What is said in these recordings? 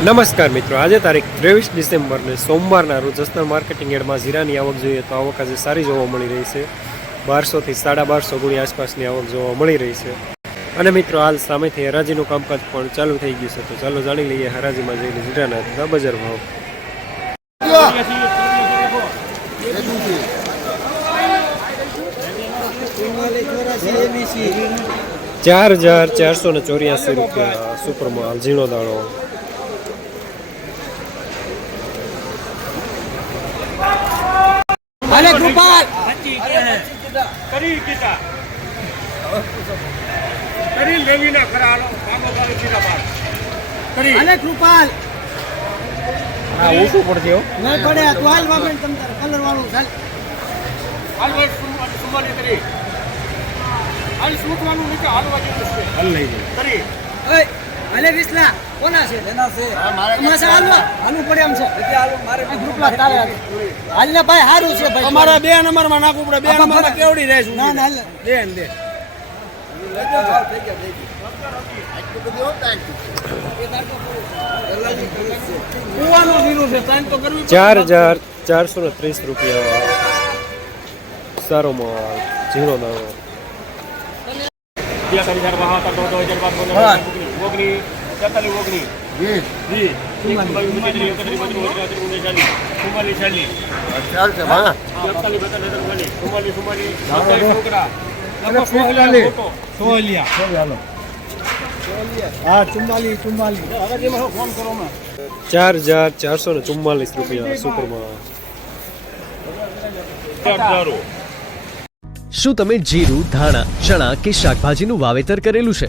નમસ્કાર મિત્રો. આજે તારીખ ત્રેવીસ ડિસેમ્બરને સોમવારના રોજ જસદણ માર્કેટિંગ એડમાં જીરાની આવક જોઈએ તો આવક આજે સારી જોવા મળી રહી છે. બારસોથી સાડા બારસો ગુણી આસપાસની આવક જોવા મળી રહી છે. અને મિત્રો, હાલ સામેથી હરાજીનું કામકાજ પણ ચાલુ થઈ ગયું છે. તો ચાલો જાણી લઈએ હરાજીમાં જઈને જીરાના થતા બજાર ભાવ. ચાર હજાર ચારસો ને ચોર્યાસી રૂપિયા સુપરમાલ, ઝીણો દાણો. અરે કૃપાલ કરી કીધા કરી લેવીના ખરા હાલો કામો કામ કીધા બાર કરી. અરે કૃપાલ હા ઓછું પડશે હો? નહીં પડે તું હાલ વાપરે તમ તાર કલર વાળું ચાલ. હાલ વર્ષ સુમાની કરી. હાલ સુખવાનું નીચે હાલવા જેવું છે. હાલ લઈ જાય કરી. ઓય અલે વિસલા. કોના છે? એના છે. અમારે હાલવા? હાલવું પડે એમ છે. એટલે હાલવું મારે ગ્રુપલા તારે હાલ ને ભાઈ સારું છે ભાઈ. અમારા બે નંબરમાં નાખવું પડે. બે નંબરમાં કેવડી રહેશું ના ના હાલ. દે ને દે કુવાનું જીરું છે ત્રણ તો ચાર હજાર ચારસો ને ત્રીસ રૂપિયા સારો માલ ઝીણો દાણો. તેતાલીસ ઓગણીસ. ચાર હજાર ચારસો ને ચુમ્માલીસ રૂપિયા સુપર શું તમે જીરું ધાણા ચણા કે શાકભાજીનું વાવેતર કરેલું છે?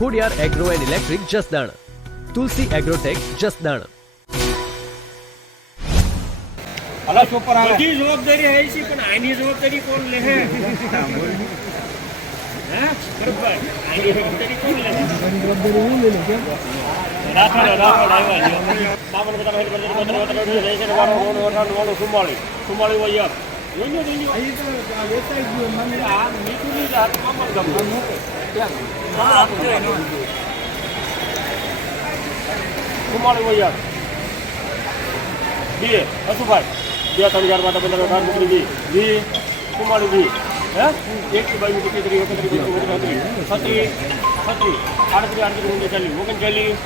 Khodiyar agro and electric Jasdan. Tulsi agrotech Jasdan. Hello super આવે? બધી જવાબદારી આવી છે પણ આની જવાબદારી કોણ લે હે? હે? બરોબર આની જવાબદારી કોણ લે રાખો રાખો આવ્યા છે. બાપણ બધા હેડ કરી પત્ર પત્ર રહે છે વાળો વાળો વાળો વાળો સુમાળી સુમાળી હોય યાર. જોઈજો જોઈજો આ મીઠું ની હાથમાં પણ ગમતું. સુમાળી હોય યાર બે હસુભાઈ બે ત્રણ હજાર માટે પંદર અઢાર મોકલી દી વી કુમારી વી હે એક બાવીસ એકત્રીસ એકત્રીસ બત્રીસ ઓગણત્રીસ છત્રીસ છત્રીસ આડત્રીસ આડત્રીસ ઓગણચાલીસ ઓગણચાલીસ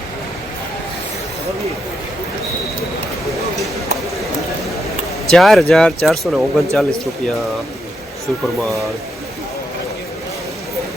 ચાર હજાર ચારસો ને ઓગણચાલીસ રૂપિયા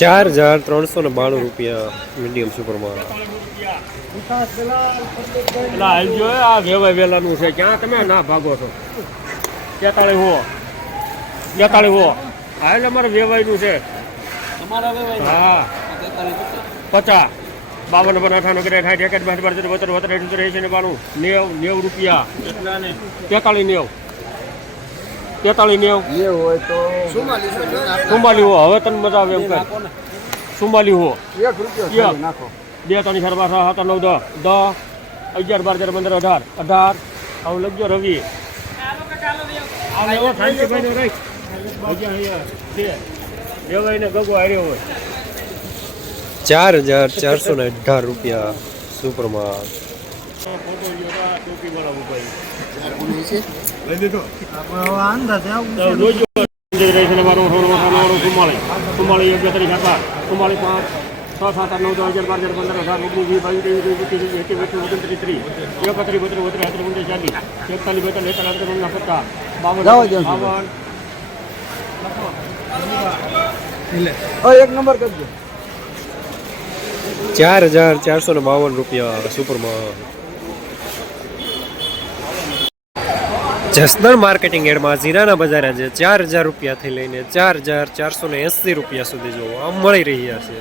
ચાર હજાર ત્રણસો ને બાણું રૂપિયા મીડિયમ સુપરમાં હાલજો આ વેવાય વેલાનું છે ક્યાં તમે ના ભાગો છો તેતાળી હો તેતાળી હો હા એટલે અમારે વેવાયનું છે હા પચાસ બાવન નંબર અઠાણું કરે અઠાઠ એકાદ બાર ને બાણું નેવ નેવ રૂપિયા તેતાળીસ નેવ તેતાળીસ નેવ. ચુમ્માલી હો હવે તને મજા આવે એમ કર. ચુમ્માલી હો. એક. બે ત્રણ ચાર પાંચ સાત નવ દસ. દસ અગિયાર બાર તેર પંદર અઢાર. અઢાર. હવે લખજો રવિ હોય. ચાર હજાર ચારસો ને અઢાર રૂપિયા સુપરમાં એક, બે, ત્રણ, ચાર, પાંચ. છ, નવ, દસ, અગિયાર, બાર, તેર, પંદર, અઢાર, ઓગણીસ, વીસ, બાવીસ, ત્રેવીસ, છવ્વીસ, સત્યાવીસ, અઠ્યાવીસ, ઓગણત્રીસ, ત્રીસ, એકત્રીસ, બત્રીસ, બત્રીસ, એક નંબર કરજો ચાર હજાર ચારસો ને બાવન રૂપિયા સુપરમાં જસદણ માર્કેટિંગ એડમાં જીરાના બજાર આજે ચાર હજાર રૂપિયાથી લઈને ચાર હજાર ચારસો ને એંસી રૂપિયા સુધી જોવા મળી રહ્યા છે.